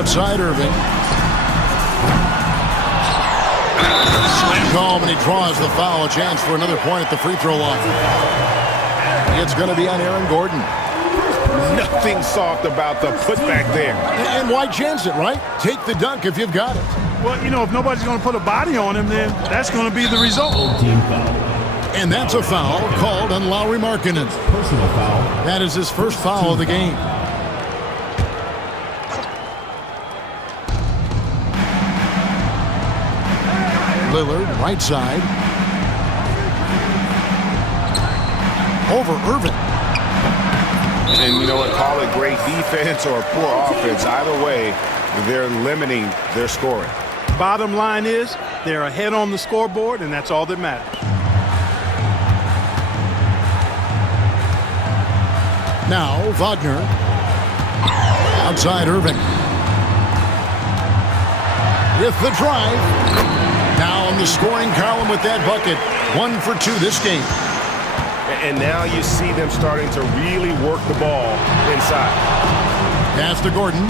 Outside Irving. Slam call, and he draws the foul. A chance for another point at the free throw line. It's going to be on Aaron Gordon. Nothing soft about the putback there. And why chance it, right? Take the dunk if you've got it. Well, you know, if nobody's going to put a body on him, then that's going to be the result. And that's a foul called on Lauri Markkanen. Personal foul. That is his first foul of the game. Lillard, right side. Over Irving. And you know what? Call it great defense or poor offense. Either way, they're limiting their scoring. Bottom line is they're ahead on the scoreboard, and that's all that matters. Now Wagner. Outside Irving. With the drive. Now on the scoring column with that bucket. 1 for 2 this game. And now you see them starting to really work the ball inside. Pass to Gordon.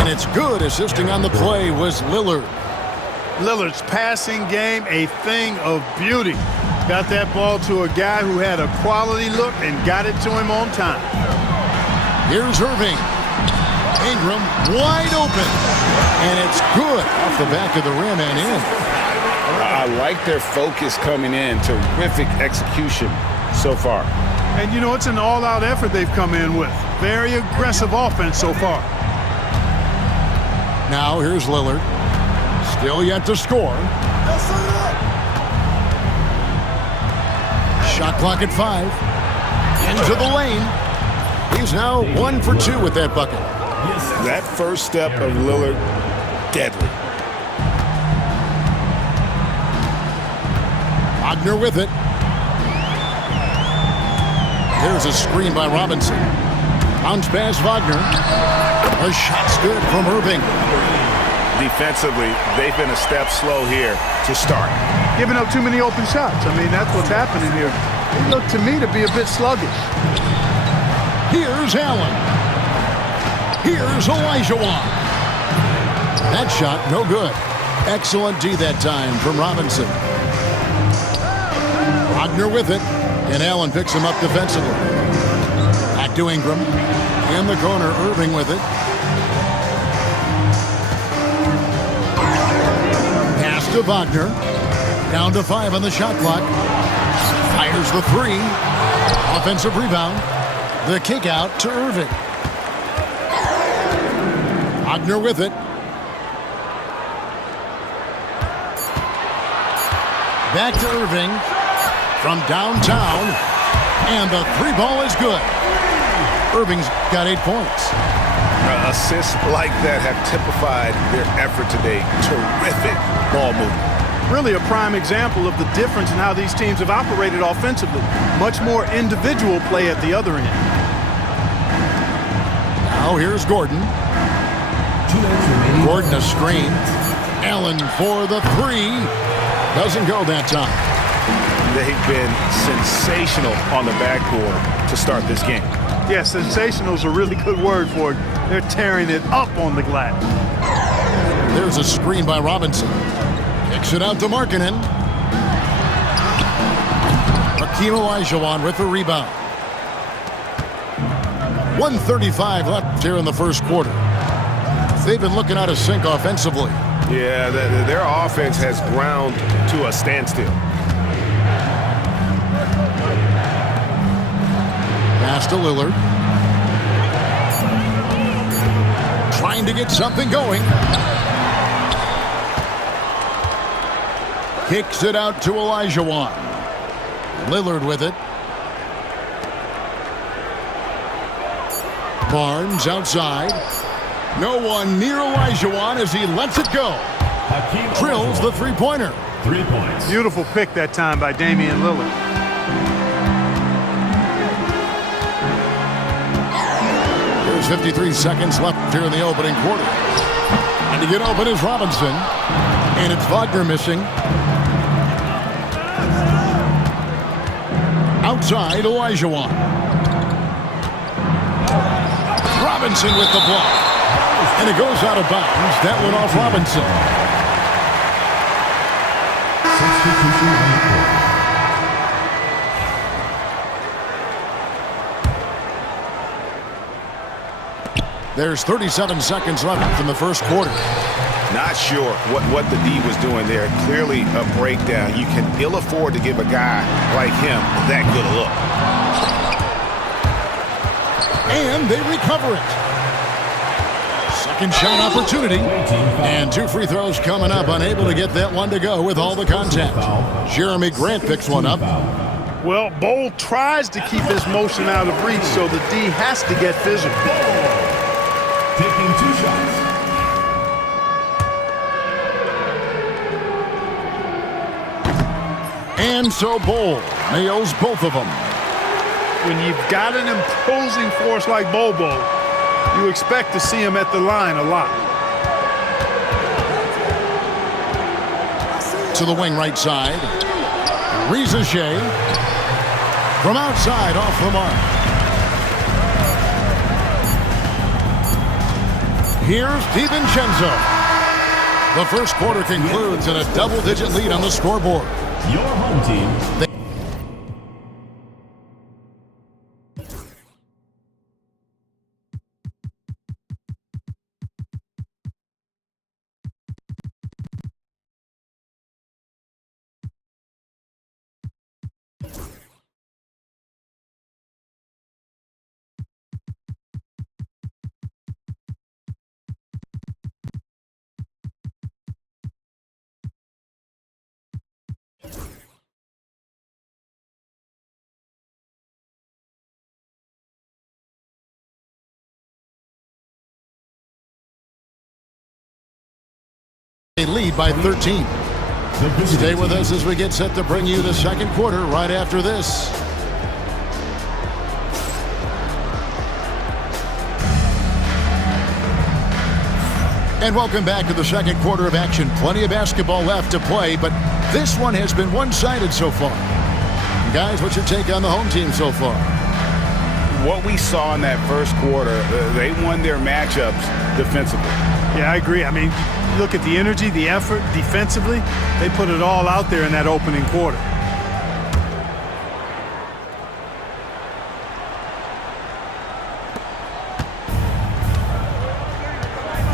And it's good. Assisting on the play was Lillard. Lillard's passing game, a thing of beauty. Got that ball to a guy who had a quality look and got it to him on time. Here's Irving. Ingram wide open. And it's good off the back of the rim and in. I like their focus coming in. Terrific execution so far. And, you know, it's an all-out effort they've come in with. Very aggressive offense so far. Now here's Lillard. Still yet to score. Shot clock at 5. Into the lane. He's now 1 for 2 with that bucket. That first step of Lillard, deadly. Wagner with it. There's a screen by Robinson. Bounce pass Wagner. A shot's good from Irving. Defensively, they've been a step slow here to start. Giving up too many open shots. I mean, that's what's happening here. They look to me to be a bit sluggish. Here's Allen. Here's Olajuwon. That shot, no good. Excellent D that time from Robinson. Wagner with it, and Allen picks him up defensively. Back to Ingram. In the corner, Irving with it. Pass to Wagner. Down to 5 on the shot clock. Fires the 3. Offensive rebound. The kick out to Irving. Wagner with it. Back to Irving from downtown. And the 3 ball is good. Irving's got 8 points. Assists like that have typified their effort today. Terrific ball movement. Really a prime example of the difference in how these teams have operated offensively. Much more individual play at the other end. Now here's Gordon. Gordon a screen. Allen for the 3. Doesn't go that time. They've been sensational on the backboard to start this game. Yeah, sensational is a really good word for it. They're tearing it up on the glass. There's a screen by Robinson. Kicks it out to Markkanen. Hakeem Olajuwon with the rebound. 1:35 left here in the first quarter. They've been looking out of sync offensively. Yeah, their offense has ground to a standstill. Pass to Lillard. Trying to get something going. Kicks it out to Olajuwon. Lillard with it. Barnes outside. No one near Olajuwon as he lets it go. Drills the three-pointer. 3 points. Beautiful pick that time by Damian Lillard. There's 53 seconds left here in the opening quarter. And to get open is Robinson. And it's Wagner missing. Outside, Olajuwon. Robinson with the block. And it goes out of bounds. That went off Robinson. Substitution on the court. There's 37 seconds left in the first quarter. Not sure what the D was doing there. Clearly a breakdown. You can ill afford to give a guy like him that good a look. And they recover it. Second shot opportunity. And 2 free throws coming up. Unable to get that one to go with all the contact. Jeremy Grant picks one up. Well, Bowl tries to keep his motion out of reach, so the D has to get physical. Taking 2 shots. And so Bowl nails both of them. When you've got an imposing force like Bobo, you expect to see him at the line a lot. To the wing right side. Rizachet from outside off the mark. Here's DiVincenzo. The first quarter concludes in a double-digit lead on the scoreboard. Your home team. They lead by 13. Stay with us as we get set to bring you the second quarter right after this. And welcome back to the second quarter of action. Plenty of basketball left to play, but this one has been one-sided so far. Guys, what's your take on the home team so far? What we saw in that first quarter, they won their matchups defensively. Yeah, I agree. I mean, look at the energy, the effort defensively. They put it all out there in that opening quarter.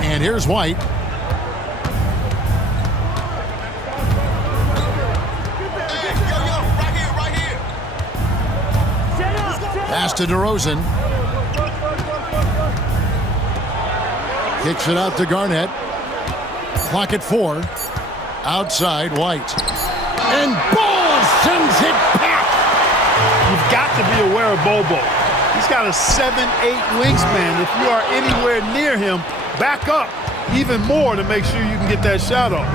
And here's White. Pass to DeRozan. Kicks it out to Garnett. Clock at 4. Outside, White. And Ball sends it back. You've got to be aware of Bobo. He's got a 7'8" wingspan. If you are anywhere near him, back up even more to make sure you can get that shot off.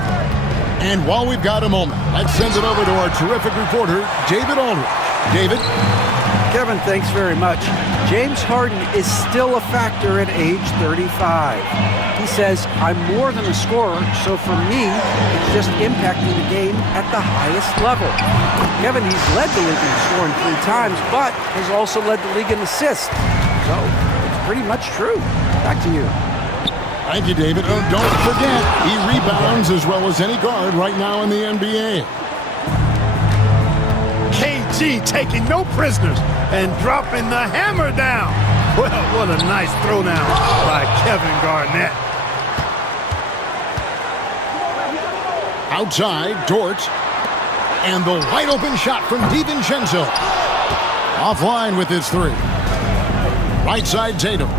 And while we've got a moment, let's send it over to our terrific reporter, David Aldridge. David? Kevin, thanks very much. James Harden is still a factor at age 35. He says, I'm more than a scorer, so for me, it's just impacting the game at the highest level. Kevin, he's led the league in scoring 3 times, but has also led the league in assists. So, it's pretty much true. Back to you. Thank you, David. Oh, don't forget, he rebounds as well as any guard right now in the NBA. KG taking no prisoners and dropping the hammer down. Well, what a nice throwdown by Kevin Garnett. Outside, Dort. And the wide open shot from DiVincenzo. Offline with his 3. Right side, Tatum.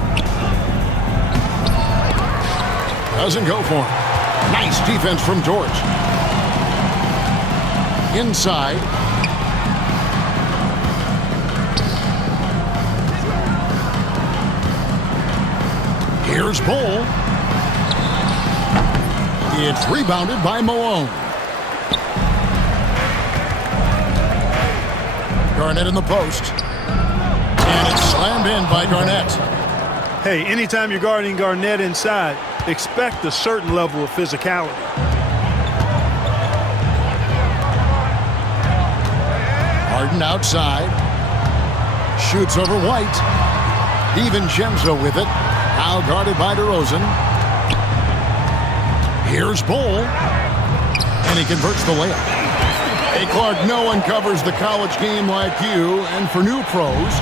Doesn't go for it. Nice defense from Dort. Inside. Here's Bull. It's rebounded by Malone. Garnett in the post. And it's slammed in by Garnett. Hey, anytime you're guarding Garnett inside, expect a certain level of physicality. Harden outside. Shoots over White. DiVincenzo with it. Now guarded by DeRozan. Here's Bull. And he converts the layup. Hey, Clark, no one covers the college game like you. And for new pros,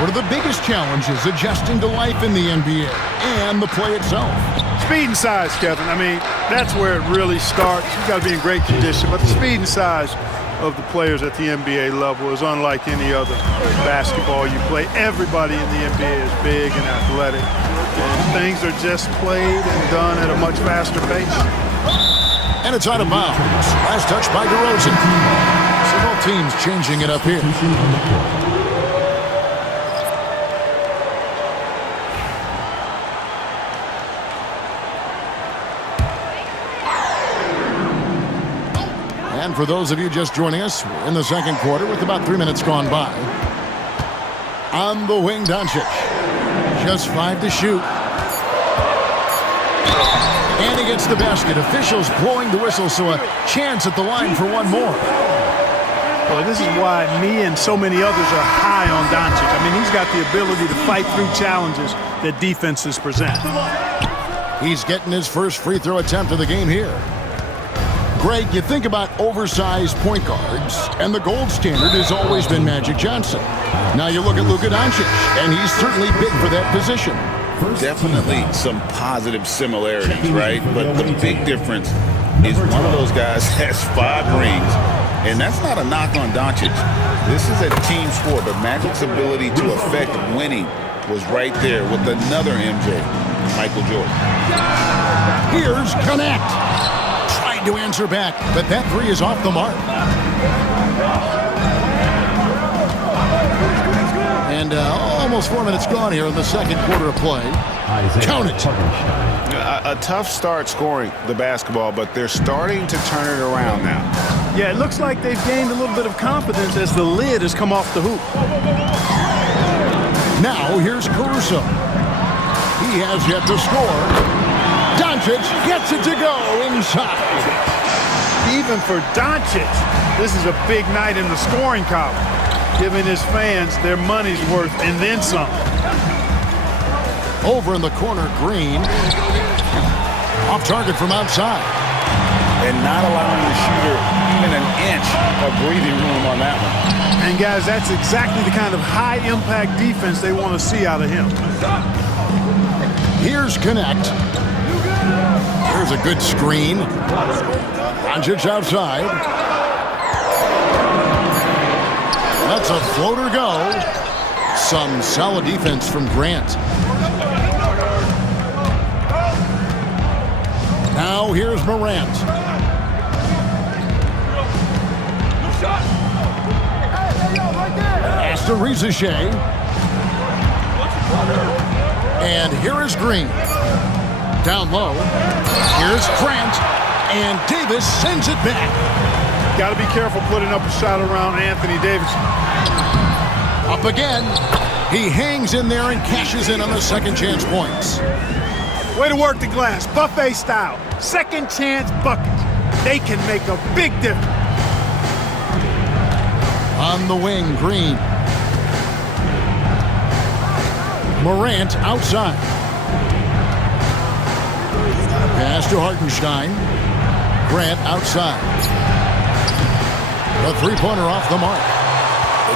what are the biggest challenges adjusting to life in the NBA and the play itself? Speed and size, Kevin. I mean, that's where it really starts. You've got to be in great condition. But the speed and size of the players at the NBA level is unlike any other basketball you play. Everybody in the NBA is big and athletic. And things are just played and done at a much faster pace. And it's out of bounds. Last touch by DeRozan. Several teams changing it up here. And for those of you just joining us, we're in the second quarter with about 3 minutes gone by. On the wing, Doncic. Just 5 to shoot. And he gets the basket. Officials blowing the whistle, so a chance at the line for one more. Well, this is why me and so many others are high on Doncic. I mean, he's got the ability to fight through challenges that defenses present. He's getting his first free throw attempt of the game here. Greg, you think about oversized point guards, and the gold standard has always been Magic Johnson. Now you look at Luka Doncic, and he's certainly big for that position. Definitely some positive similarities, right? But the big difference is one of those guys has 5 rings, and that's not a knock on Doncic. This is a team sport, but Magic's ability to affect winning was right there with another MJ, Michael Jordan. Here's Connect. Tried to answer back, but that 3 is off the mark. And almost 4 minutes gone here in the second quarter of play. Count it. A tough start scoring the basketball, but they're starting to turn it around now. Yeah, it looks like they've gained a little bit of confidence as the lid has come off the hoop. Now here's Caruso. He has yet to score. Doncic gets it to go inside. Even for Doncic, this is a big night in the scoring column, giving his fans their money's worth and then some. Over in the corner, Green. Off target from outside. And not allowing the shooter even an inch of breathing room on that one. And guys, that's exactly the kind of high-impact defense they want to see out of him. Here's Connect. Here's a good screen. Doncic outside. That's a floater go. Some solid defense from Grant. Now here's Morant. Pass to Rizachet. And here is Green. Down low. Here's Grant. And Davis sends it back. Got to be careful putting up a shot around Anthony Davis. Up again. He hangs in there and cashes in on the second chance points. Way to work the glass, buffet style. Second chance buckets. They can make a big difference. On the wing, Green. Morant outside. Pass to Hartenstein. Grant outside. A three-pointer off the mark.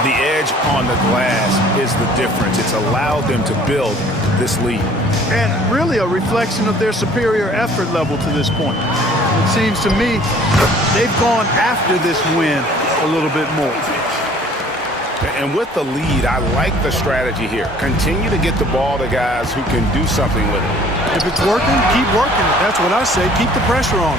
The edge on the glass is the difference. It's allowed them to build this lead. And really a reflection of their superior effort level to this point. It seems to me they've gone after this win a little bit more. And with the lead, I like the strategy here. Continue to get the ball to guys who can do something with it. If it's working, keep working it. That's what I say. Keep the pressure on.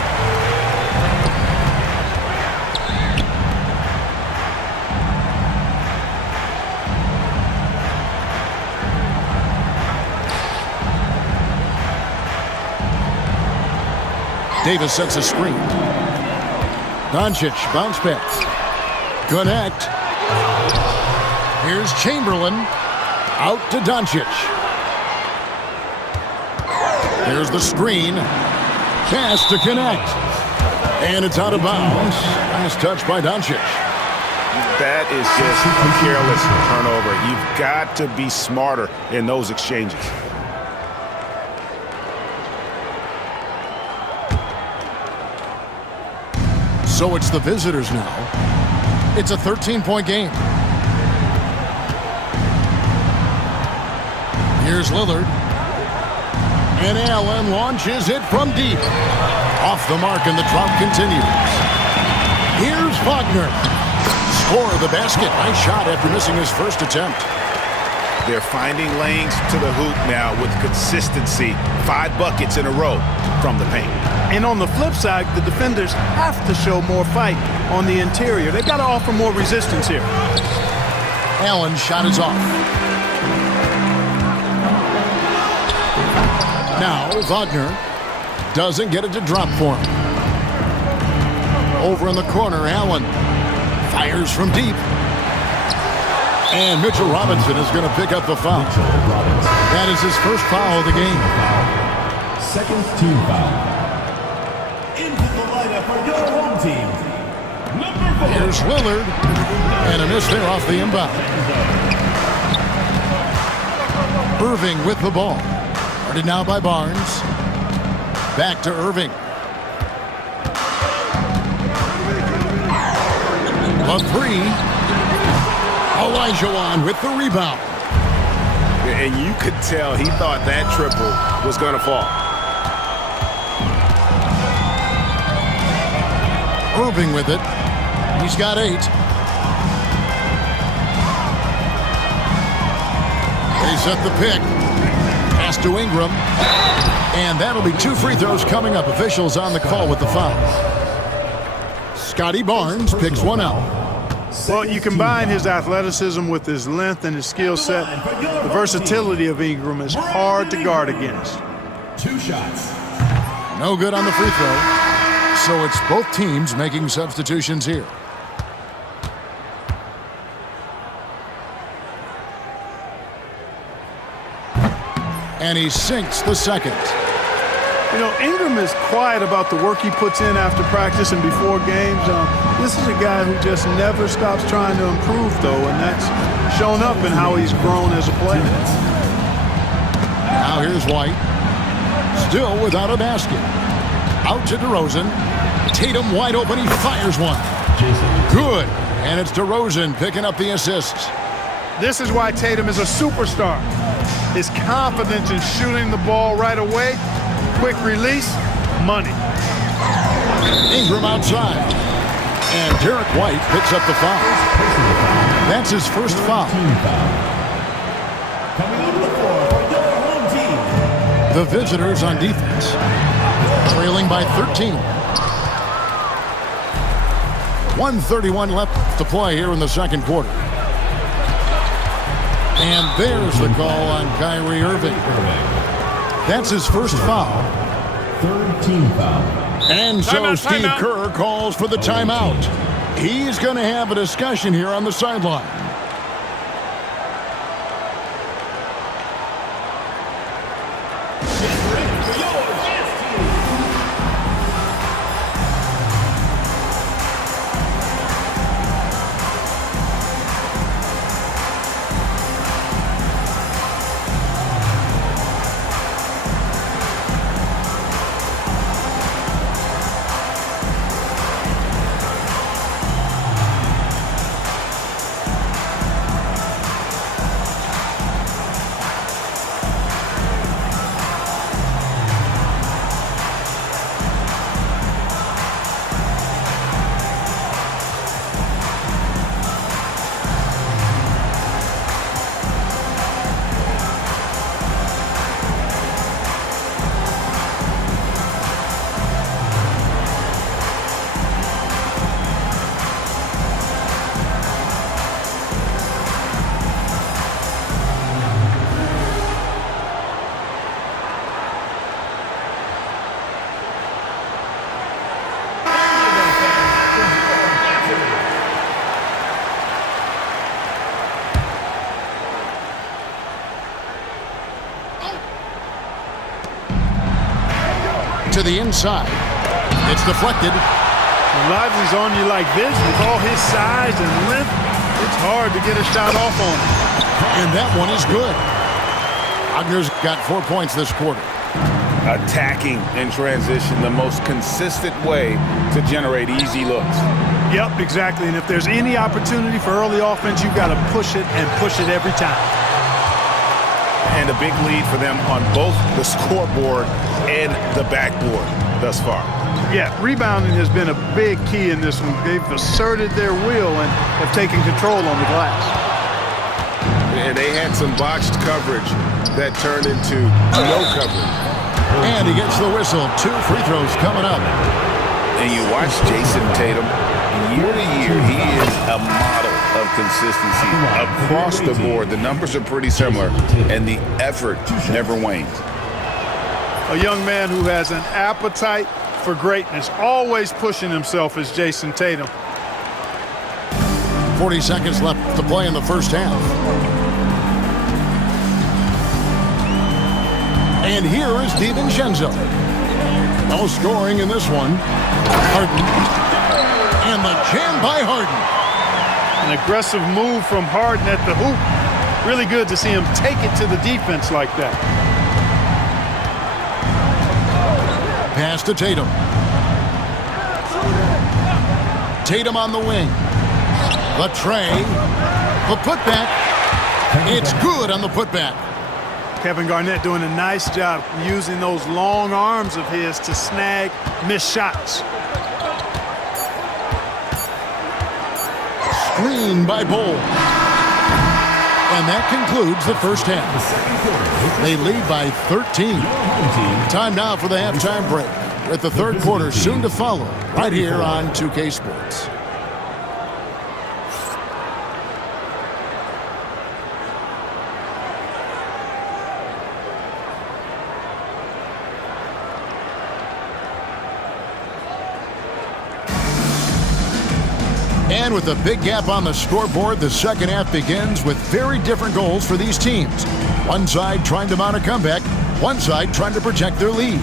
Davis sets a screen. Doncic, bounce pass. Connect. Here's Chamberlain. Out to Doncic. Here's the screen. Pass to Connect. And it's out of bounds. Last touch by Doncic. That is just a careless turnover. You've got to be smarter in those exchanges. So it's the visitors now. It's a 13-point game. Here's Lillard. And Allen launches it from deep. Off the mark, and the drought continues. Here's Wagner. Score the basket. Nice shot after missing his first attempt. They're finding lanes to the hoop now with consistency. 5 buckets in a row from the paint. And on the flip side, the defenders have to show more fight on the interior. They've got to offer more resistance here. Allen's shot is off. Now Wagner doesn't get it to drop for him. Over in the corner, Allen fires from deep. And Mitchell Robinson is going to pick up the foul. That is his first foul of the game. Second team foul. Into the lineup for your home team. Number 4. Here's Lillard. And a miss there off the inbound. Irving with the ball. Guarded now by Barnes. Back to Irving. A 3. Olajuwon with the rebound. And you could tell he thought that triple was going to fall. Irving with it. He's got 8. They set the pick. Pass to Ingram. And that'll be 2 free throws coming up. Officials on the call with the foul. Scotty Barnes picks one out. Well, you combine his athleticism with his length and his skill set. The versatility of Ingram is hard to guard against. 2 shots. No good on the free throw. So it's both teams making substitutions here. And he sinks the second. You know, Ingram is quiet about the work he puts in after practice and before games. This is a guy who just never stops trying to improve, though, and that's shown up in how he's grown as a player. Now here's White. Still without a basket. Out to DeRozan. Tatum wide open. He fires one. Good. And it's DeRozan picking up the assist. This is why Tatum is a superstar. His confidence in shooting the ball right away. Quick release, money. Ingram outside. And Derek White picks up the foul. That's his first foul. Coming onto the floor for your home team. The visitors on defense. Trailing by 13. 1:31 left to play here in the second quarter. And there's the call on Kyrie Irving. That's his first foul. Third team foul. And so Steve Kerr calls for the timeout. He's going to have a discussion here on the sideline. To the inside. It's deflected. When Lively's on you like this, with all his size and length, it's hard to get a shot off on him. And that one is good. Wagner's got 4 points this quarter. Attacking in transition, the most consistent way to generate easy looks. Yep, exactly. And if there's any opportunity for early offense, you've got to push it and push it every time. And a big lead for them on both the scoreboard and the backboard thus far. Yeah, rebounding has been a big key in this one. They've asserted their will and have taken control on the glass. And they had some botched coverage that turned into no coverage. And he gets the whistle. 2 free throws coming up. And you watch Jason Tatum, year to year, he is a model of consistency across the board. The numbers are pretty similar, and the effort never wanes. A young man who has an appetite for greatness, always pushing himself, is Jason Tatum. 40 seconds left to play in the first half. And here is DiVincenzo. No scoring in this one. Harden. And the jam by Harden. An aggressive move from Harden at the hoop. Really good to see him take it to the defense like that. Pass to Tatum. Tatum on the wing. The tray. The putback. It's good on the putback. Kevin Garnett doing a nice job using those long arms of his to snag missed shots. Screen by Bull. And that concludes the first half. They lead by 13. Time now for the halftime break, with the third quarter soon to follow, right here on 2K Sports. And with a big gap on the scoreboard, the second half begins with very different goals for these teams. One side trying to mount a comeback, one side trying to protect their lead.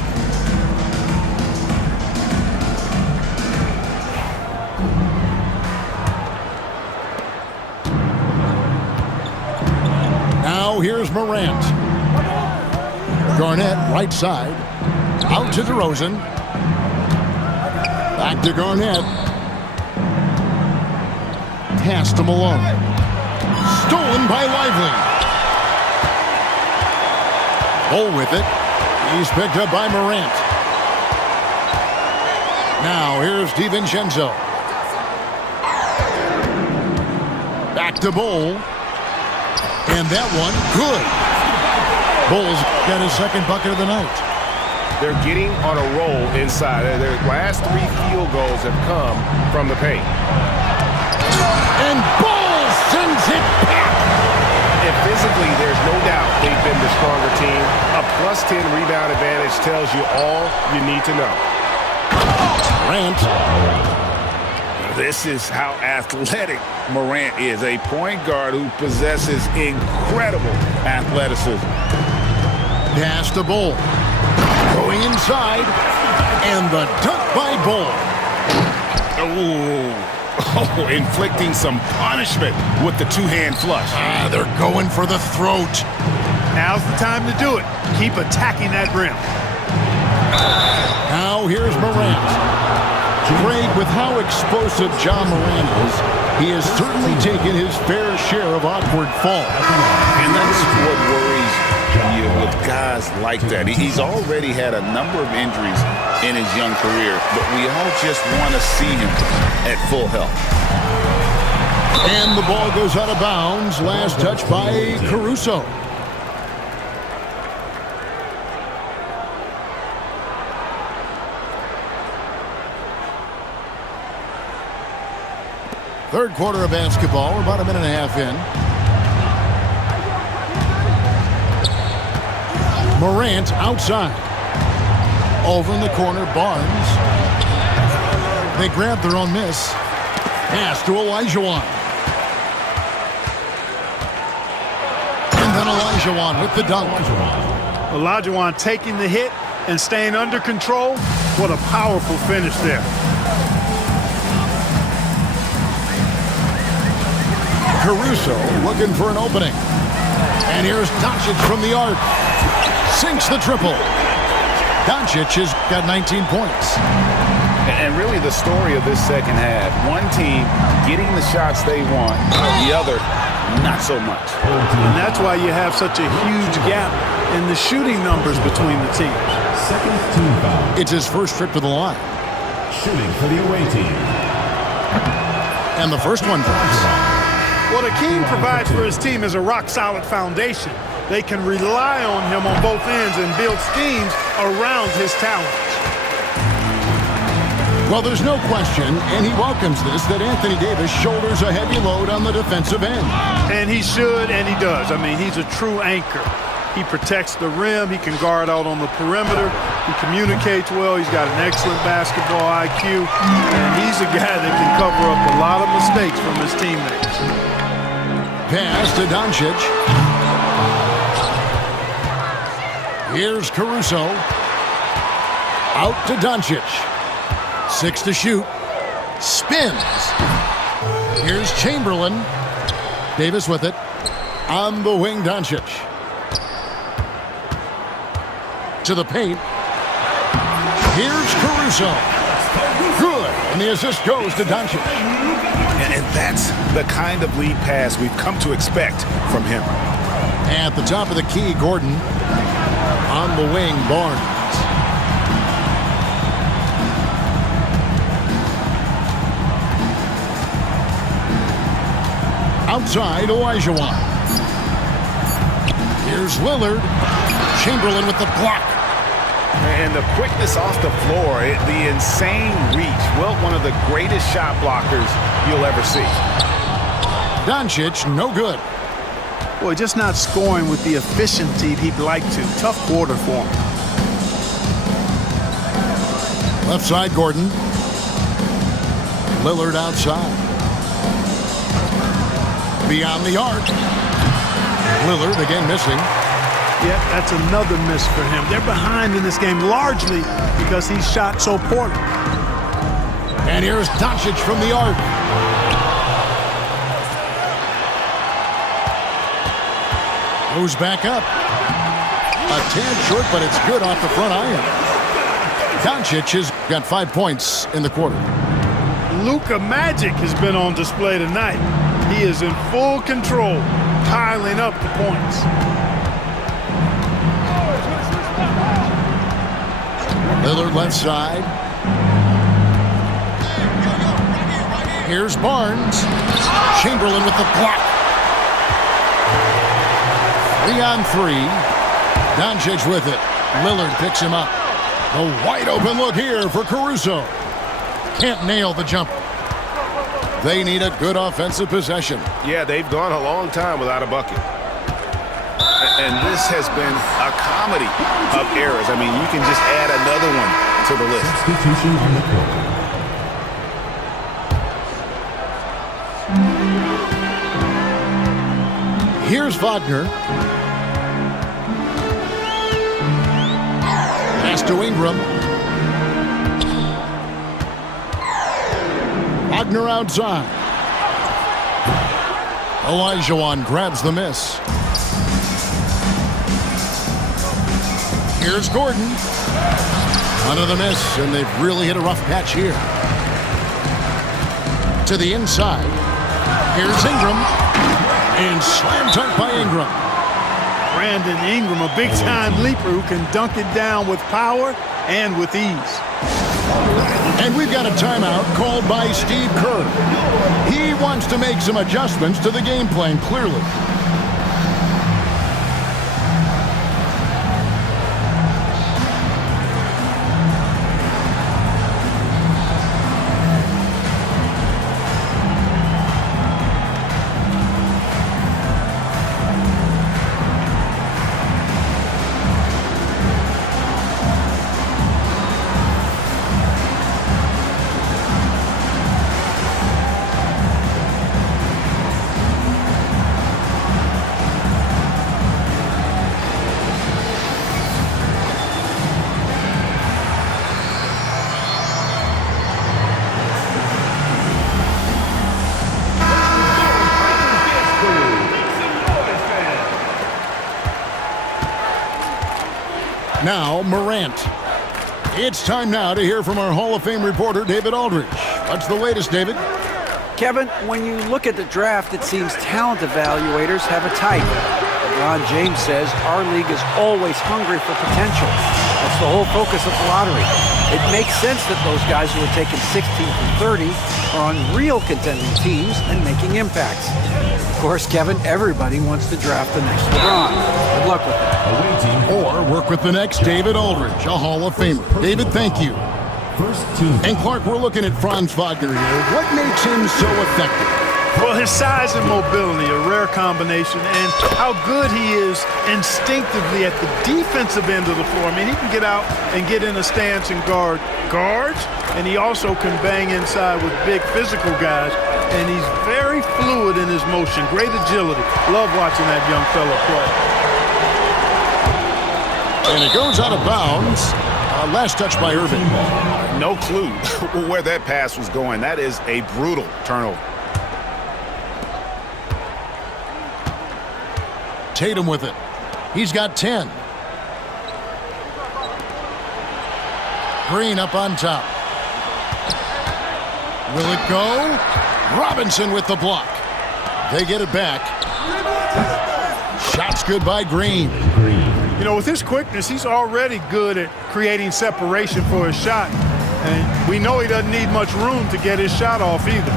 Now here's Morant. Garnett, right side. Out to DeRozan. Back to Garnett. Pass to Malone. Stolen by Lively. Bull with it. He's picked up by Morant. Now here's DiVincenzo. Back to Bull. And that one, good. Bull's got his second bucket of the night. They're getting on a roll inside. Their last 3 field goals have come from the paint. And Bull sends it back. And physically, there's no doubt they've been the stronger team. A +10 rebound advantage tells you all you need to know. Morant. This is how athletic Morant is. A point guard who possesses incredible athleticism. Pass to Bull. Going inside. And the dunk by Bull. Oh, inflicting some punishment with the 2-hand flush. They're going for the throat. Now's the time to do it. Keep attacking that rim. Now here's Morant. Craig, with how explosive John Morant is, he has certainly taken his fair share of awkward falls. And that's what worries you with guys like that. He's already had a number of injuries in his young career, but we all just want to see him at full health. And the ball goes out of bounds. Last touch by Caruso. Third quarter of basketball. We're about a minute and a half in. Morant outside. Over in the corner, Barnes. They grab their own miss. Pass to Olajuwon. And then Olajuwon with the dunk. Olajuwon taking the hit and staying under control. What a powerful finish there. Caruso looking for an opening. And here's Doncic from the arc. Sinks the triple. Doncic has got 19 points. And really the story of this second half, one team getting the shots they want, the other not so much. And that's why you have such a huge gap in the shooting numbers between the teams. Second team foul. It's his first trip to the line. Shooting for the away team. And the first one drops. What Akeem provides for his team is a rock-solid foundation. They can rely on him on both ends and build schemes around his talents. Well, there's no question, and he welcomes this, that Anthony Davis shoulders a heavy load on the defensive end. And he should, and he does. I mean, he's a true anchor. He protects the rim. He can guard out on the perimeter. He communicates well. He's got an excellent basketball IQ. And he's a guy that can cover up a lot of mistakes from his teammates. Pass to Doncic. Here's Caruso. Out to Doncic. 6 to shoot. Spins. Here's Chamberlain. Davis with it. On the wing, Doncic. To the paint. Here's Caruso. Good. And the assist goes to Doncic. And that's the kind of lead pass we've come to expect from him. At the top of the key, Gordon. On the wing, Barnes. Outside, Olajuwon. Here's Lillard. Chamberlain with the block. And the quickness off the floor, the insane reach. Well, one of the greatest shot blockers you'll ever see. Doncic, no good. Boy, just not scoring with the efficiency he'd like to. Tough quarter for him. Left side, Gordon. Lillard outside. Beyond the arc. Lillard again missing. Yeah, that's another miss for him. They're behind in this game largely because he shot so poorly. And here's Doncic from the arc. Goes back up. A tad short, but it's good off the front iron. Doncic has got 5 points in the quarter. Luka Magic has been on display tonight. He is in full control, piling up the points. Lillard left side. Here's Barnes. Chamberlain with the block. 3-on-3. Doncic with it. Lillard picks him up. A wide open look here for Caruso. Can't nail the jumper. They need a good offensive possession. Yeah, they've gone a long time without a bucket. And this has been a comedy of errors. I mean, you can just add another one to the list. Substitution on the court. Here's Wagner. Pass to Ingram. Wagner outside. Olajuwon grabs the miss. Here's Gordon. Under the miss, and they've really hit a rough patch here. To the inside. Here's Ingram. And slam tight by Ingram. Brandon Ingram, a big-time leaper who can dunk it down with power and with ease. And we've got a timeout called by Steve Kerr. He wants to make some adjustments to the game plan, clearly. Now Morant. It's time now to hear from our Hall of Fame reporter, David Aldridge. What's the latest, David? Kevin, when you look at the draft, it seems talent evaluators have a type. LeBron James says our league is always hungry for potential. That's the whole focus of the lottery. It makes sense that those guys who are taken 16th and 30 are on real contending teams and making impacts. Of course, Kevin, everybody wants to draft the next LeBron. Good luck with that. Or work with the next David Aldridge, a Hall of Famer. David, thank you. And Clark, we're looking at Franz Wagner here. What makes him so effective? Well, his size and mobility, a rare combination, and how good he is instinctively at the defensive end of the floor. I mean, he can get out and get in a stance and guard guards, and he also can bang inside with big physical guys, and he's very fluid in his motion, great agility. Love watching that young fella play. And it goes out of bounds. Last touch by Irving. No clue where that pass was going. That is a brutal turnover. Tatum with it. He's got 10. Green up on top. Will it go? Robinson with the block. They get it back. Shots good by Green. You know, with his quickness, he's already good at creating separation for his shot. And we know he doesn't need much room to get his shot off either.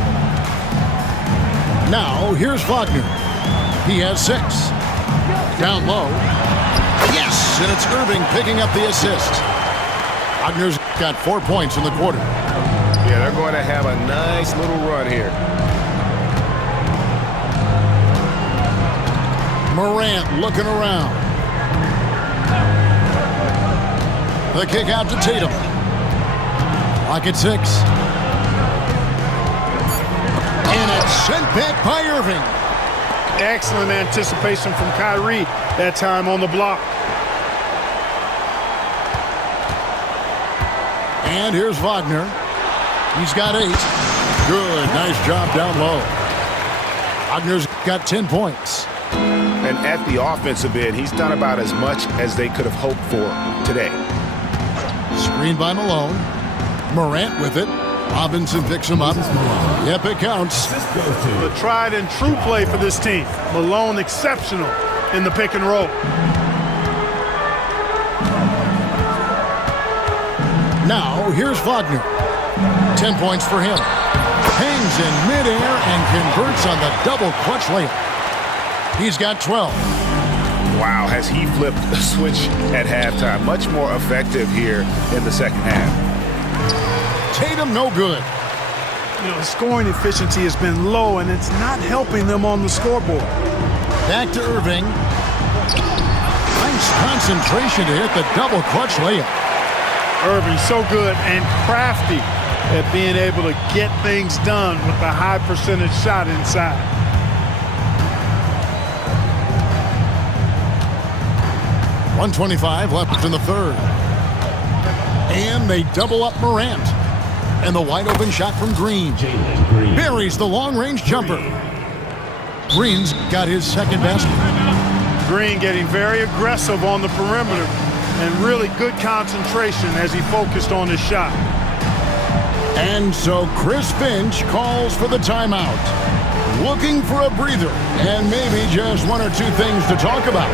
Now, here's Wagner. He has 6. Down low. Yes, and it's Irving picking up the assist. Wagner's got 4 points in the quarter. Yeah, they're going to have a nice little run here. Morant looking around. The kick out to Tatum. Clock at 6. And it's sent back by Irving. Excellent anticipation from Kyrie that time on the block. And here's Wagner. He's got 8. Good, nice job down low. Wagner's got 10 points. And at the offensive end, he's done about as much as they could have hoped for today. Screen by Malone. Morant with it. Robinson picks him up. Yep, it counts. The tried and true play for this team. Malone exceptional in the pick and roll. Now, here's Wagner. 10 points for him. Hangs in midair and converts on the double clutch layup. He's got 12. Wow, has he flipped the switch at halftime. Much more effective here in the second half. Tatum no good. You know, scoring efficiency has been low, and it's not helping them on the scoreboard. Back to Irving. Nice concentration to hit the double clutch layup. Irving so good and crafty at being able to get things done with a high percentage shot inside. .125 left in the third. And they double up Morant. And the wide open shot from Green. Buries the long-range jumper. Green's got his second basket. Green getting very aggressive on the perimeter and really good concentration as he focused on his shot. And so Chris Finch calls for the timeout. Looking for a breather and maybe just 1 or 2 things to talk about.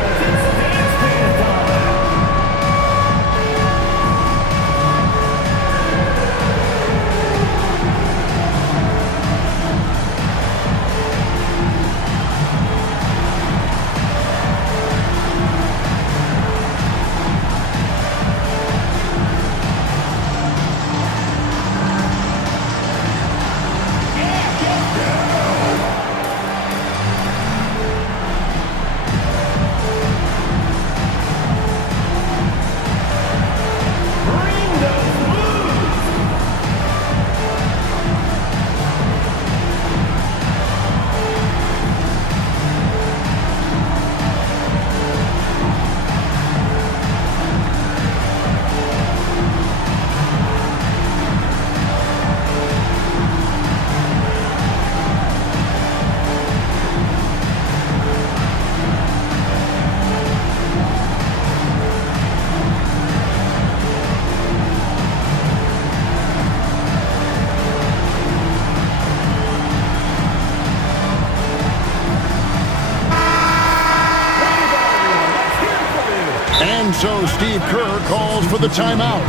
And so Steve Kerr calls for the timeout.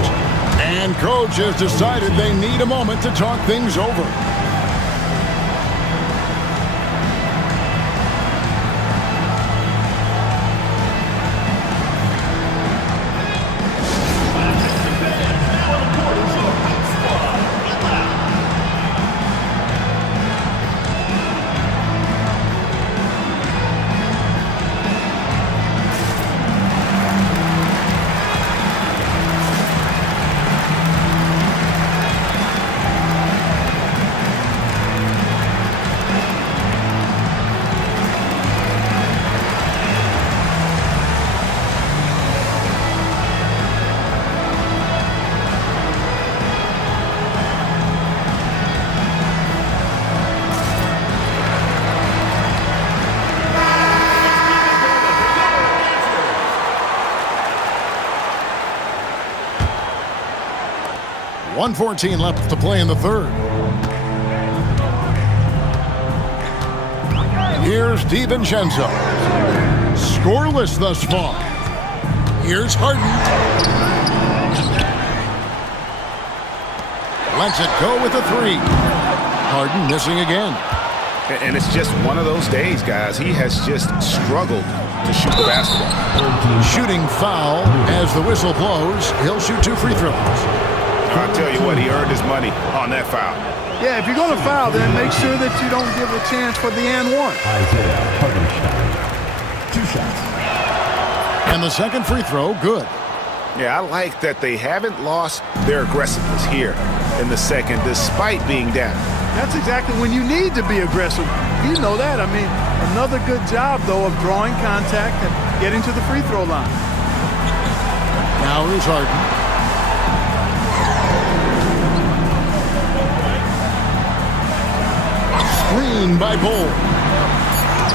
And coach has decided they need a moment to talk things over. .114 left to play in the third. Here's DiVincenzo. Scoreless thus far. Here's Harden. Lets it go with a three. Harden missing again. And it's just one of those days, guys. He has just struggled to shoot the basketball. Shooting foul as the whistle blows. He'll shoot 2 free throws. I'll tell you what, he earned his money on that foul. Yeah, if you're going to foul, then make sure that you don't give a chance for the and one. Isaiah Hartenstein. 2 shots. And the second free throw, good. Yeah, I like that they haven't lost their aggressiveness here in the second, despite being down. That's exactly when you need to be aggressive. You know that. I mean, another good job, though, of drawing contact and getting to the free throw line. Now here's Harden. Screen by Bull.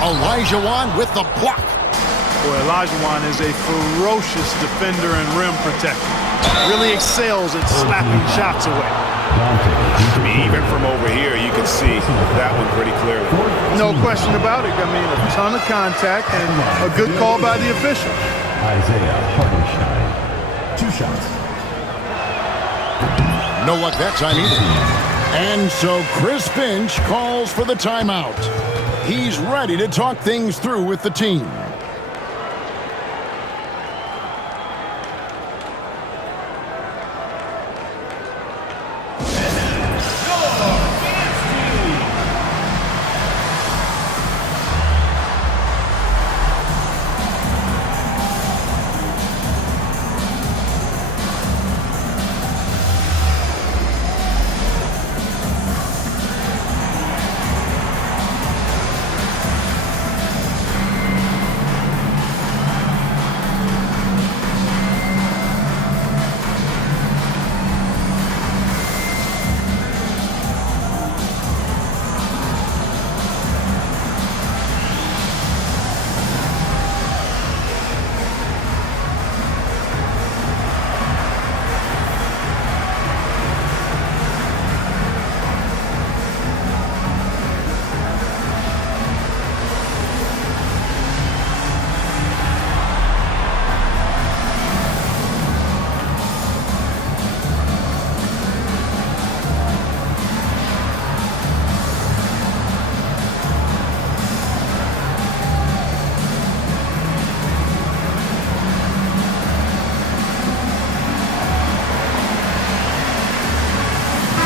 Olajuwon with the block. Boy, Olajuwon is a ferocious defender and rim protector. Really excels at slapping shots away. I mean, even from over here, you can see that one pretty clearly. No question about it. I mean, a ton of contact and a good call by the official. Isaiah Hartenstein. 2 shots. Know what that time either. And so Chris Finch calls for the timeout. He's ready to talk things through with the team.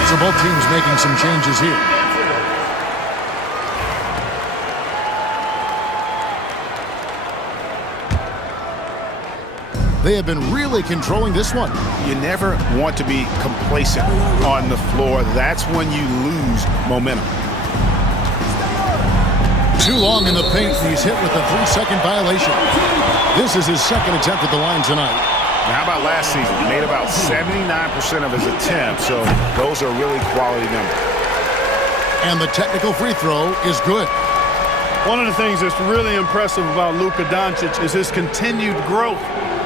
So both teams making some changes here. They have been really controlling this one. You never want to be complacent on the floor. That's when you lose momentum. Too long in the paint. He's hit with a 3-second violation. This is his second attempt at the line tonight. Now, how about last season? He made about 79% of his attempts, so those are really quality numbers. And the technical free throw is good. One of the things that's really impressive about Luka Doncic is his continued growth.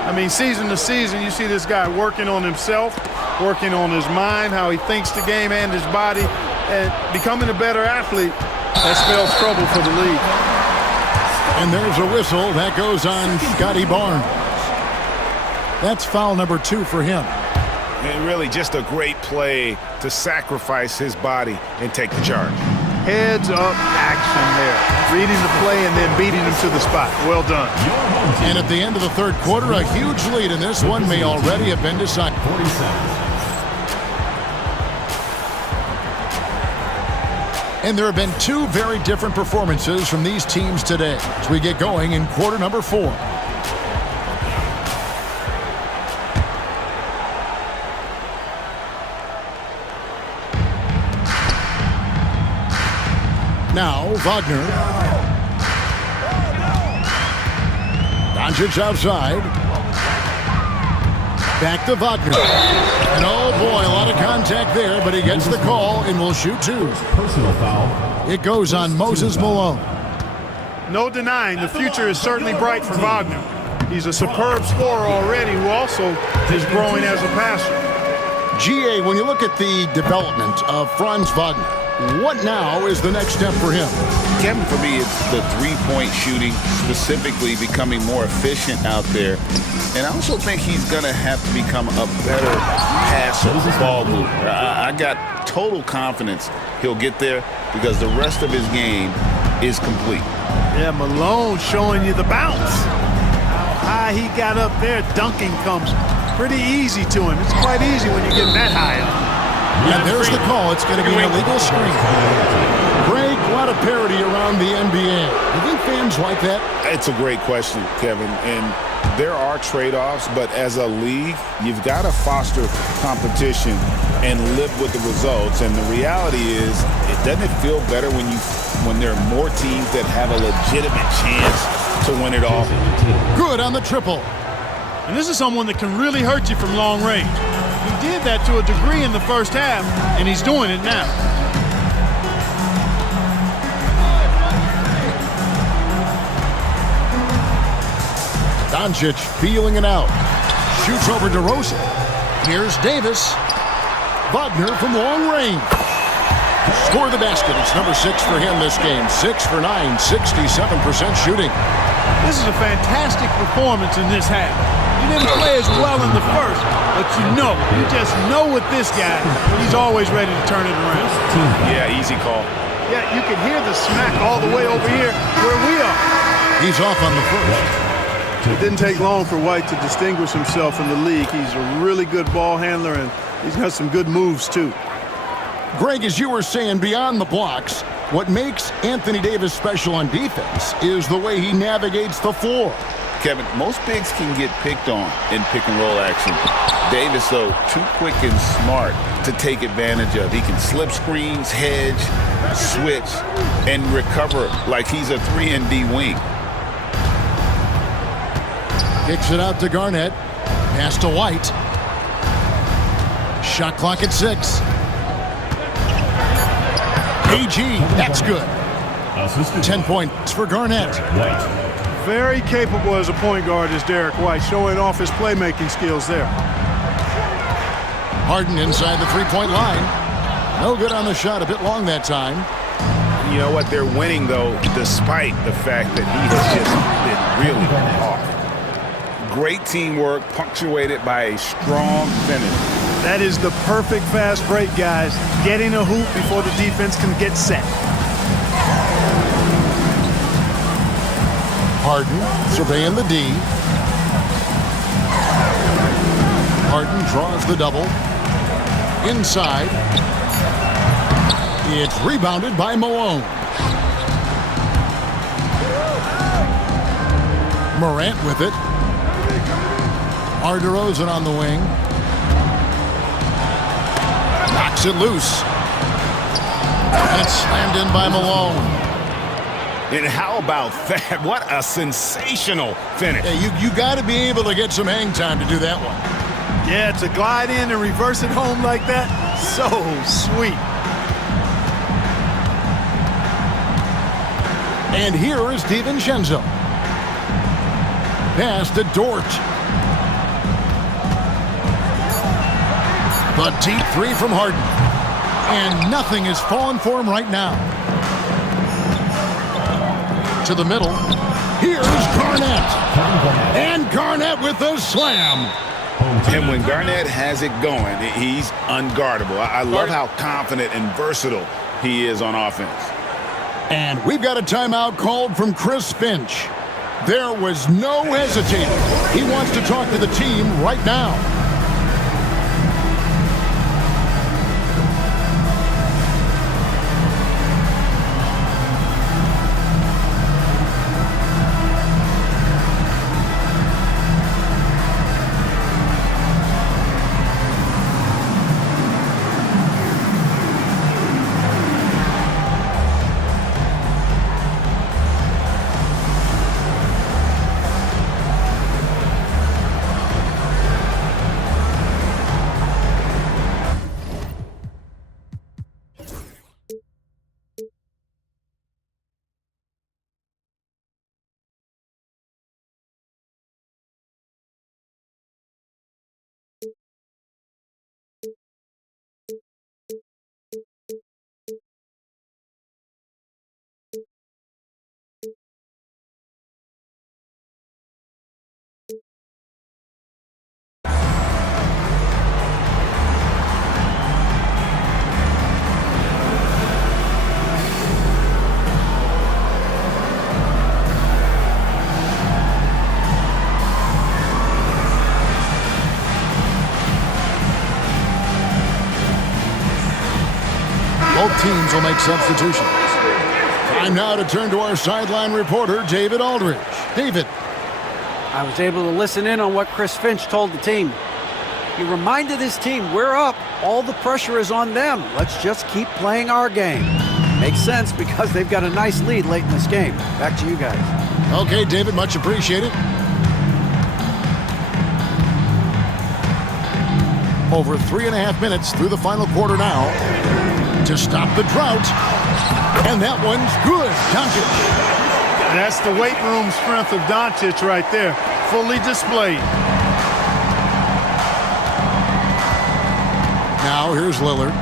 I mean, season to season, you see this guy working on himself, working on his mind, how he thinks the game and his body, and becoming a better athlete. That spells trouble for the league. And there's a whistle that goes on Scotty Barnes. That's foul number 2 for him. And really just a great play to sacrifice his body and take the charge. Heads up action there. Reading the play and then beating him to the spot. Well done. And at the end of the third quarter, a huge lead in this one may already have been decided. 47. And there have been 2 very different performances from these teams today as we get going in quarter number 4. Now, Wagner. Doncic outside. Back to Wagner. And oh boy, a lot of contact there, but he gets the call and will shoot 2. Personal foul. It goes on Moses Malone. No denying the future is certainly bright for Wagner. He's a superb scorer already who also is growing as a passer. GA, when you look at the development of Franz Wagner, what now is the next step for him? Kevin, for me, it's the three-point shooting, specifically becoming more efficient out there. And I also think he's going to have to become a better passer, ball mover. I got total confidence he'll get there because the rest of his game is complete. Yeah, Malone showing you the bounce. How high he got up there, dunking comes pretty easy to him. It's quite easy when you get that high up. And there's the call. It's going to be an illegal screen. Greg, a lot of parity around the NBA. Do you think fans like that? It's a great question, Kevin. And there are trade-offs, but as a league, you've got to foster competition and live with the results. And the reality is, doesn't it feel better when there are more teams that have a legitimate chance to win it all? Good on the triple. And this is someone that can really hurt you from long range. He did that to a degree in the first half, and he's doing it now. Doncic feeling it out. Shoots over DeRozan. Here's Davis. Wagner from long range. Score the basket. It's number 6 for him this game. 6 for 9, 67% shooting. This is a fantastic performance in this half. He didn't play as well in the first, but you just know with this guy, he's always ready to turn it around. Yeah, easy call. Yeah, you can hear the smack all the way over here where we are. He's off on the first. It didn't take long for White to distinguish himself in the league. He's a really good ball handler, and he's got some good moves, too. Greg, as you were saying, beyond the blocks, what makes Anthony Davis special on defense is the way he navigates the floor. Kevin, most bigs can get picked on in pick-and-roll action. Davis, though, too quick and smart to take advantage of. He can slip screens, hedge, switch, and recover like he's a 3-and-D wing. Kicks it out to Garnett. Pass to White. Shot clock at 6. AG, that's good. 10 points for Garnett. Very capable as a point guard is Derek White, showing off his playmaking skills there. Harden inside the three-point line. No good on the shot, a bit long that time. You know what? They're winning, though, despite the fact that he has just been really off. Great teamwork, punctuated by a strong finish. That is the perfect fast break, guys. Getting a hoop before the defense can get set. Harden surveying the D. Harden draws the double. Inside. It's rebounded by Malone. Morant with it. DeRozan on the wing. Knocks it loose. And it's slammed in by Malone. And how about that? What a sensational finish. Yeah, you got to be able to get some hang time to do that one. Yeah, to glide in and reverse it home like that, so sweet. And here is DiVincenzo. Pass to Dort. The deep three from Harden. And nothing is falling for him right now. To the middle. Here's Garnett. And Garnett with the slam. And when Garnett has it going, he's unguardable. I love how confident and versatile he is on offense. And we've got a timeout called from Chris Finch. There was no hesitating. He wants to talk to the team right now. Both teams will make substitutions. Time now to turn to our sideline reporter, David Aldridge. David. I was able to listen in on what Chris Finch told the team. He reminded his team, we're up. All the pressure is on them. Let's just keep playing our game. Makes sense because they've got a nice lead late in this game. Back to you guys. Okay, David, much appreciated. Over 3.5 minutes through the final quarter now to stop the drought. And that one's good. Doncic. That's the weight room strength of Doncic right there. Fully displayed. Now here's Lillard.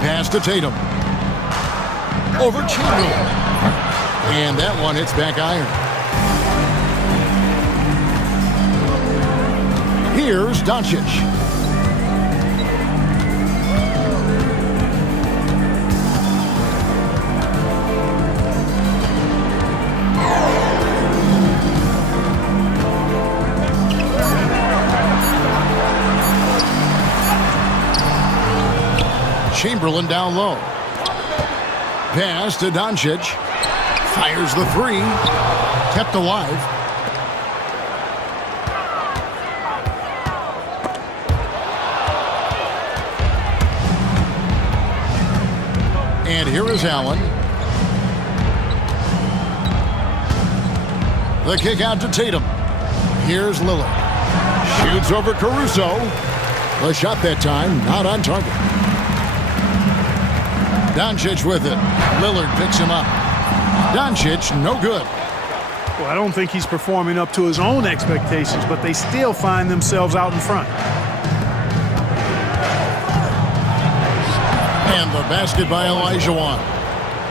Pass to Tatum. Over Chamberlain. And that one hits back iron. Here's Doncic. Chamberlain down low. Pass to Doncic. Fires the three. Kept alive. And here is Allen. The kick out to Tatum. Here's Lillard. Shoots over Caruso. The shot that time not on target. Doncic with it. Lillard picks him up. Doncic, no good. Well, I don't think he's performing up to his own expectations, but they still find themselves out in front. And the basket by Olajuwon.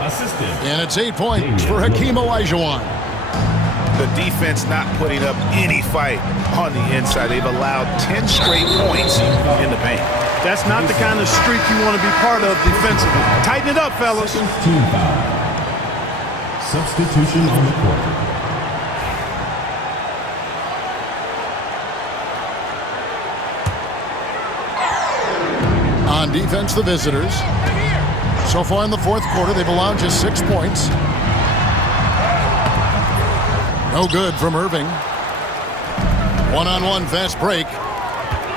Assisted. And it's 8 points for Hakeem Olajuwon. The defense not putting up any fight on the inside. They've allowed 10 straight points in the paint. That's not the kind of streak you want to be part of defensively. Tighten it up, fellas. Team foul. Substitution on the court. On defense, the visitors. So far in the fourth quarter, they've allowed just 6 points. No good from Irving. One-on-one fast break.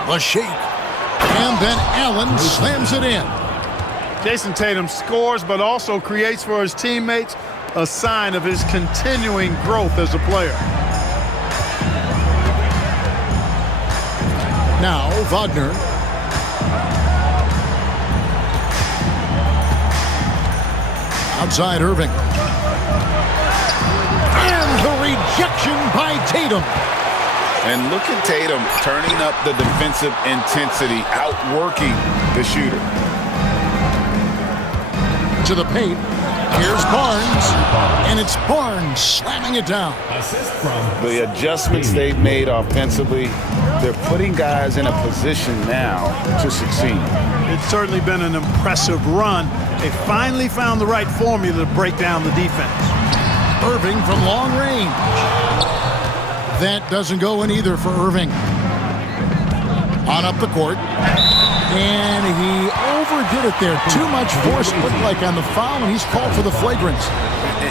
The shake. And then Allen slams it in. Jason Tatum scores, but also creates for his teammates a sign of his continuing growth as a player. Now Wagner. Outside Irving. And the rejection by Tatum. And look at Tatum turning up the defensive intensity, outworking the shooter. To the paint. Here's Barnes, and it's Barnes slamming it down. Assist from The adjustments they've made offensively, they're putting guys in a position now to succeed. It's certainly been an impressive run. They finally found the right formula to break down the defense. Irving from long range. That doesn't go in either for Irving. On up the court. And he overdid it there. Too much force looked like on the foul, and he's called for the flagrant.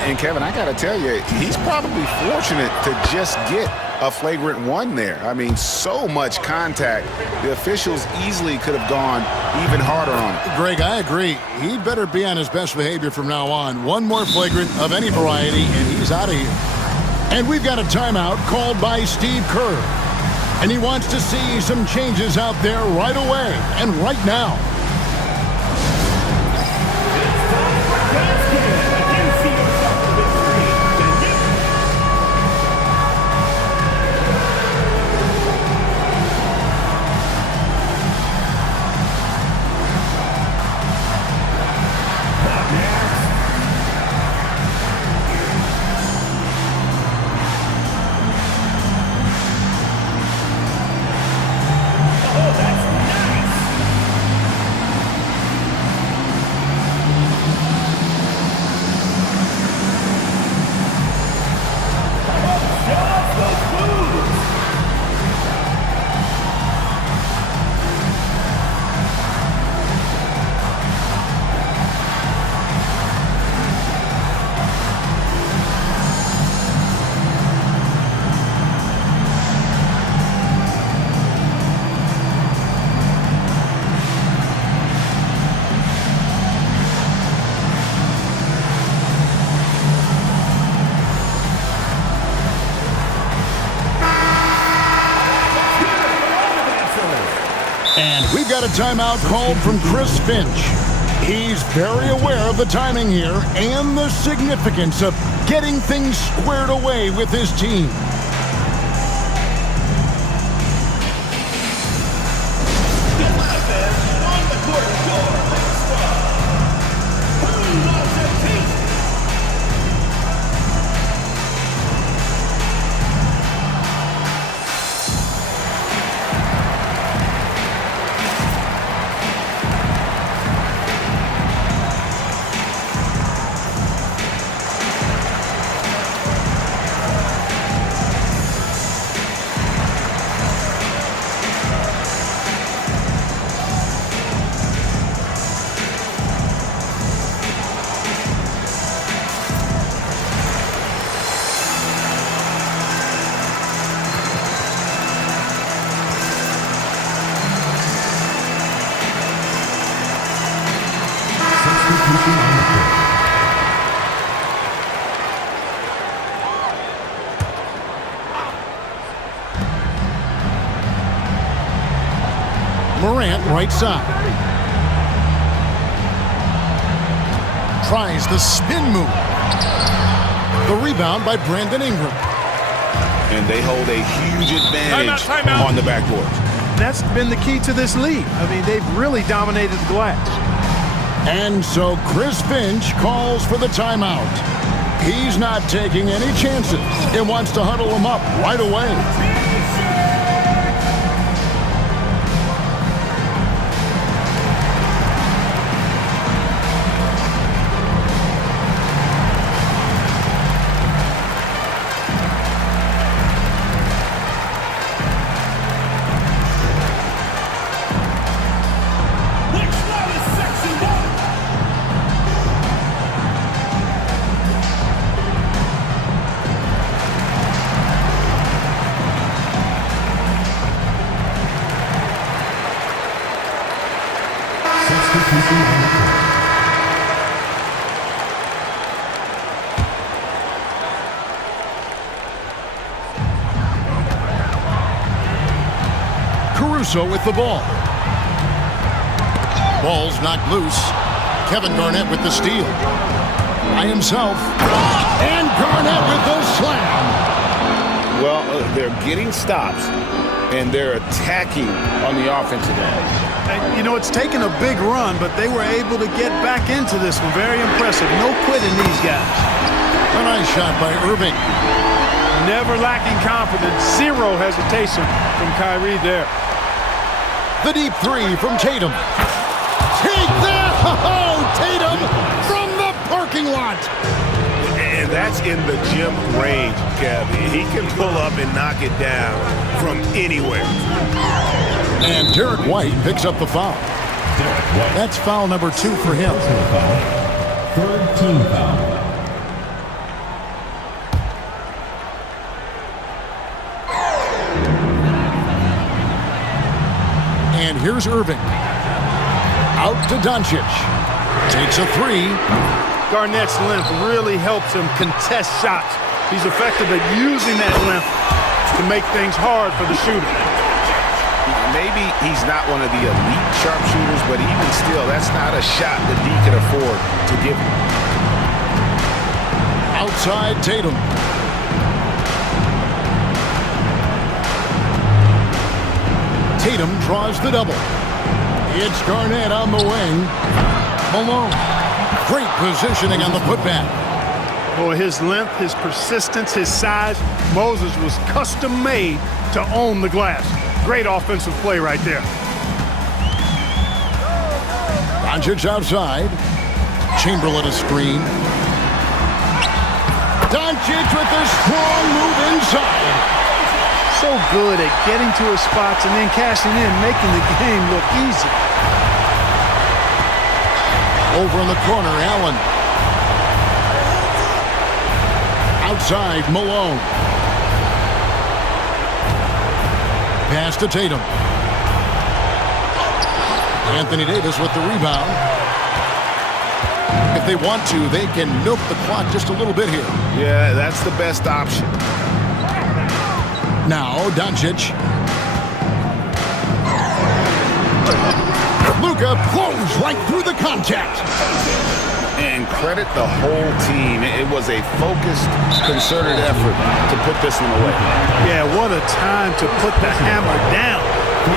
And Kevin, I got to tell you, he's probably fortunate to just get a flagrant one there. I mean, so much contact. The officials easily could have gone even harder on it. Greg, I agree. He'd better be on his best behavior from now on. One more flagrant of any variety, and he's out of here. And we've got a timeout called by Steve Kerr. And he wants to see some changes out there right away and right now. And we've got a timeout called from Chris Finch. He's very aware of the timing here and the significance of getting things squared away with his team. Morant, right side. Tries the spin move. The rebound by Brandon Ingram. And they hold a huge advantage on the backboard. That's been the key to this league. I mean, they've really dominated the glass. And so Chris Finch calls for the timeout. He's not taking any chances and wants to huddle him up right away. Caruso with the ball. Ball's knocked loose. Kevin Garnett with the steal. By himself. And Garnett with the slam. Well, they're getting stops, and they're attacking on the offensive end. And, you know, it's taken a big run, but they were able to get back into this one. Very impressive. No quitting these guys. A nice shot by Irving. Never lacking confidence. Zero hesitation from Kyrie there. The deep three from Tatum. Take that! Oh, Tatum from the parking lot. And that's in the gym range, Kevin. He can pull up and knock it down from anywhere. And Derek White picks up the foul. That's foul number 2 for him. Third team foul. And here's Irving. Out to Doncic. Takes a 3. Garnett's length really helps him contest shots. He's effective at using that length to make things hard for the shooter. Maybe he's not one of the elite sharpshooters, but even still, that's not a shot that he can afford to give him. Outside Tatum. Tatum draws the double. It's Garnett on the wing. Malone. Great positioning on the putback. Boy, his length, his persistence, his size. Moses was custom made to own the glass. Great offensive play right there. Doncic outside. Chamberlain a screen. Doncic with a strong move inside. So good at getting to his spots and then cashing in, making the game look easy. Over in the corner, Allen. Outside, Malone. Pass to Tatum. Anthony Davis with the rebound. If they want to, they can milk the clock just a little bit here. Yeah, that's the best option. Now, Doncic. Luka blows right through the contact. And credit the whole team. It was a focused, concerted effort to put this one away. Yeah, what a time to put the hammer down.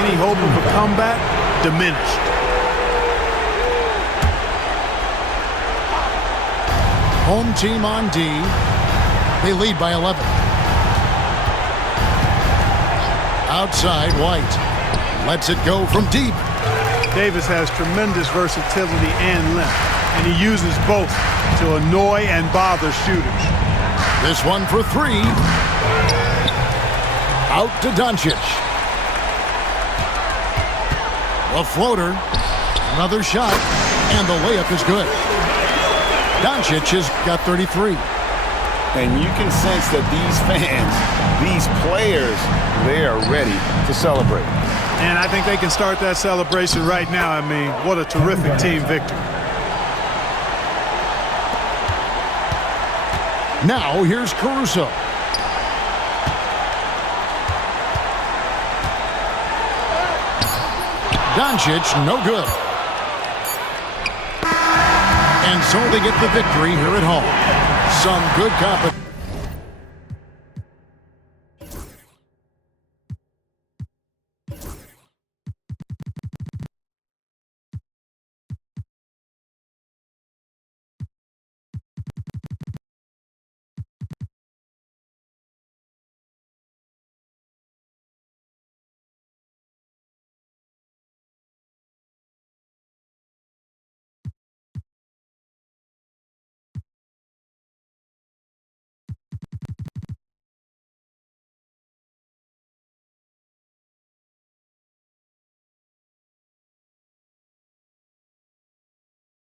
Any hope of a comeback diminished. Home team on D. They lead by 11. Outside, White. Lets it go from deep. Davis has tremendous versatility and length, and he uses both to annoy and bother shooters. This one for 3. Out to Doncic. A floater. Another shot. And the layup is good. Doncic has got 33. And you can sense that these fans, these players, they are ready to celebrate. And I think they can start that celebration right now. I mean, what a terrific team victory. Now here's Caruso. Doncic, no good. And so they get the victory here at home. Some good competition.